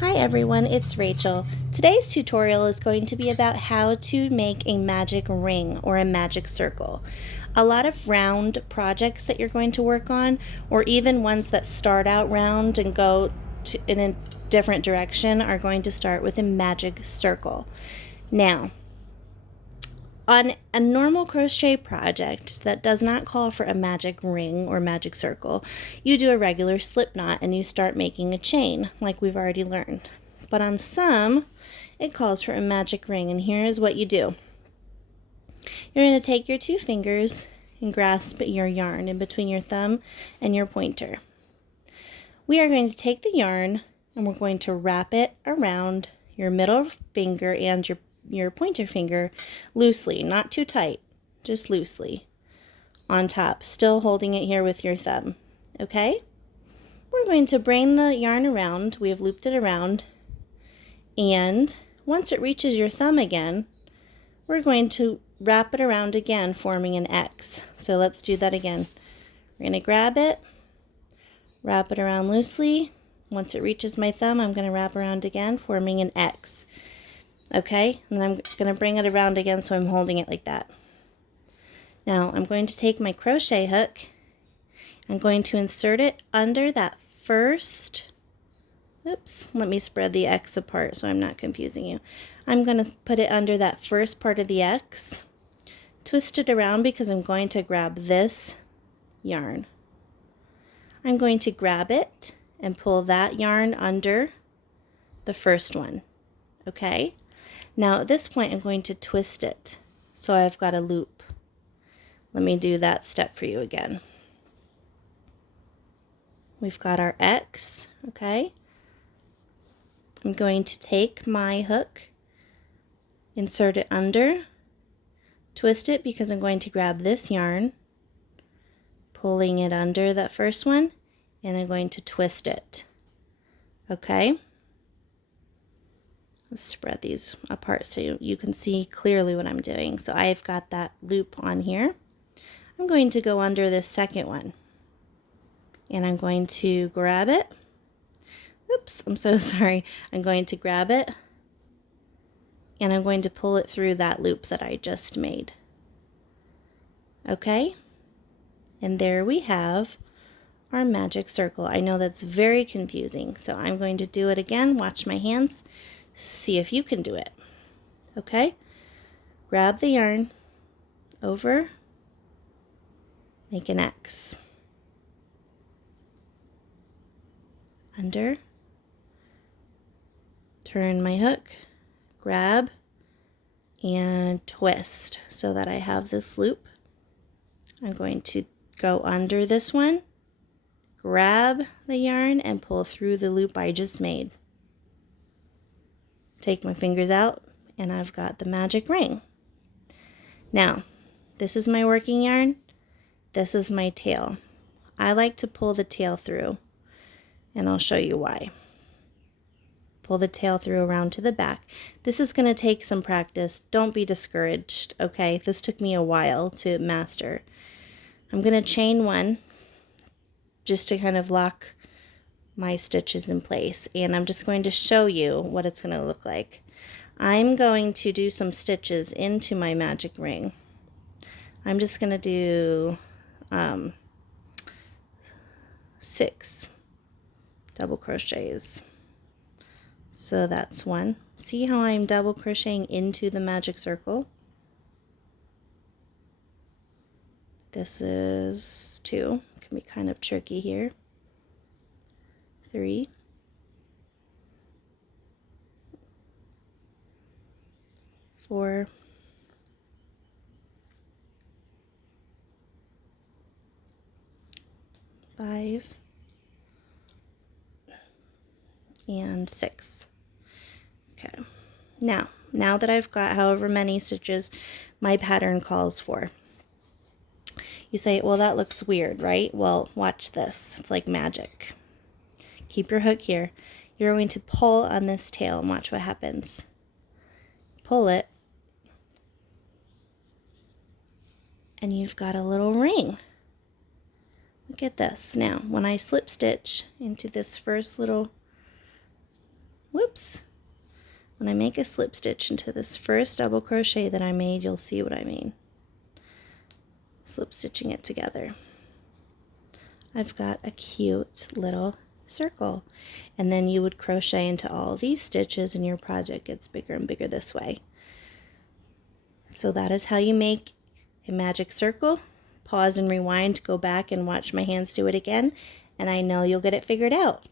Hi everyone, it's Rachel. Today's tutorial is going to be about how to make a magic ring or a magic circle. A lot of round projects that you're going to work on, or even ones that start out round and go in a different direction, are going to start with a magic circle. Now, on a normal crochet project that does not call for a magic ring or magic circle, you do a regular slip knot and you start making a chain like we've already learned. But on some, it calls for a magic ring, and here is what you do. You're going to take your two fingers and grasp your yarn in between your thumb and your pointer. We are going to take the yarn and we're going to wrap it around your middle finger and your pointer finger loosely, not too tight, just loosely on top, still holding it here with your thumb. Okay? We're going to bring the yarn around. We have looped it around, and once it reaches your thumb again, we're going to wrap it around again, forming an X. So let's do that again. We're going to grab it, wrap it around loosely. Once it reaches my thumb, I'm going to wrap around again, forming an X. Okay, and then I'm going to bring it around again so I'm holding it like that. Now I'm going to take my crochet hook. I'm going to insert it under that first, let me spread the X apart so I'm not confusing you. I'm going to put it under that first part of the X, twist it around because I'm going to grab this yarn. I'm going to grab it and pull that yarn under the first one. Okay? Now at this point I'm going to twist it so I've got a loop. Let me do that step for you again. We've got our X, okay? I'm going to take my hook, insert it under, twist it because I'm going to grab this yarn, pulling it under that first one, and I'm going to twist it. Okay? Let's spread these apart so you can see clearly what I'm doing. So I've got that loop on here. I'm going to go under this second one, and I'm going to grab it. Oops, I'm so sorry. I'm going to grab it and I'm going to pull it through that loop that I just made. Okay? And there we have our magic circle. I know that's very confusing, so I'm going to do it again. Watch my hands. See if you can do it. Okay? Grab the yarn over, make an X. Under, turn my hook, grab, and twist so that I have this loop. I'm going to go under this one, grab the yarn, and pull through the loop I just made. Take my fingers out, and I've got the magic ring. Now, this is my working yarn. This is my tail. I like to pull the tail through, and I'll show you why. Pull the tail through around to the back. This is going to take some practice. Don't be discouraged, okay? This took me a while to master. I'm going to chain one just to kind of lock my stitches in place, and I'm just going to show you what it's going to look like. I'm going to do some stitches into my magic ring. I'm just going to do 6 double crochets. So that's one. See how I'm double crocheting into the magic circle? This is 2. Can be kind of tricky here. 3. 4. 5. And 6. Okay, now that I've got however many stitches my pattern calls for. You say, well, that looks weird, right? Well, watch this. It's like magic. Keep your hook here. You're going to pull on this tail and watch what happens. Pull it, and you've got a little ring. Look at this. Now, when I slip stitch into this first little whoops, when I make a slip stitch into this first double crochet that I made, you'll see what I mean. Slip stitching it together. I've got a cute little circle, and then you would crochet into all these stitches and your project gets bigger and bigger this way. So that is how you make a magic circle. Pause and rewind, go back and watch my hands do it again, and I know you'll get it figured out.